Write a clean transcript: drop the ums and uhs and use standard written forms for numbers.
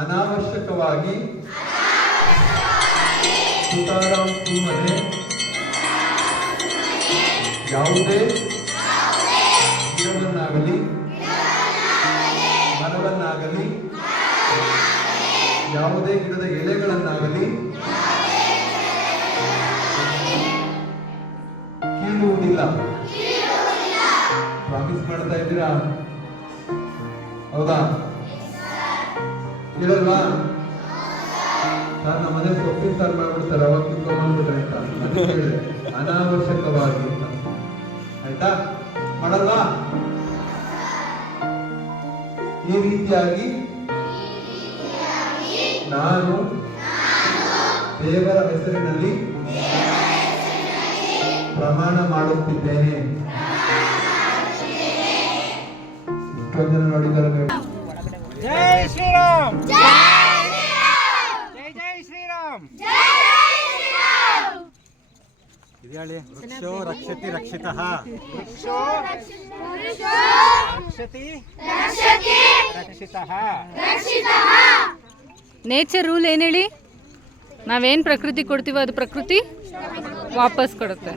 ಅನಾವಶ್ಯಕವಾಗಿ ತುಕಾರಾಮ್ ಸುಮ್ಮನೆ ಯಾವುದೇ ಗಿಡವನ್ನಾಗಲಿ ಮರವನ್ನಾಗಲಿ ಯಾವುದೇ ಗಿಡದ ಎಲೆಗಳನ್ನಾಗಲಿ ಕೀಳುವುದಿಲ್ಲ. ಪ್ರಾಮಿಸ್ ಮಾಡ್ತಾ ಇದ್ದೀರಾ? ಹೌದಾ? ಕೇಳಲ್ವಾ? ಸರ್ ನಮ್ಮ ಮನೆ ಸೊಪ್ಪಿನ ಸಾರು ಮಾಡ್ಬಿಡ್ತಾರೆ, ಅವಾಗ ತಿಳ್ಕೊಂಡ್ಬಿಟ್ರೆ ಅಂತ ಅದಕ್ಕೆ ಹೇಳಿದೆ ಅನಾವಶ್ಯಕವಾಗಿ ಅಂತ. ಆಯ್ತಾ? ಮಾಡಲ್ವಾ? ಈ ರೀತಿಯಾಗಿ ನಾನು ದೇವರ ಹೆಸರಿನಲ್ಲಿ ಪ್ರಮಾಣ ಮಾಡುತ್ತಿದ್ದೇನೆ. ಇಷ್ಟೊಂದು ಜನ ನೋಡಿದ್ದಾರೆ. ಜೈ ಶ್ರೀರಾಮ್, ಜೈ ಜೈ ಶ್ರೀರಾಮ್. ಇದೇಳಿ ವೃಕ್ಷೋ ರಕ್ಷತಿ ರಕ್ಷಿತಃ, ವೃಕ್ಷೋ ರಕ್ಷತಿ ರಕ್ಷಿತಃ. ನೇಚರ್ ರೂಲ್ ಏನು ಹೇಳಿ? ನಾವೇನು ಪ್ರಕೃತಿ ಕೊಡ್ತೀವೋ ಅದು ಪ್ರಕೃತಿ ವಾಪಸ್ ಕೊಡುತ್ತೆ.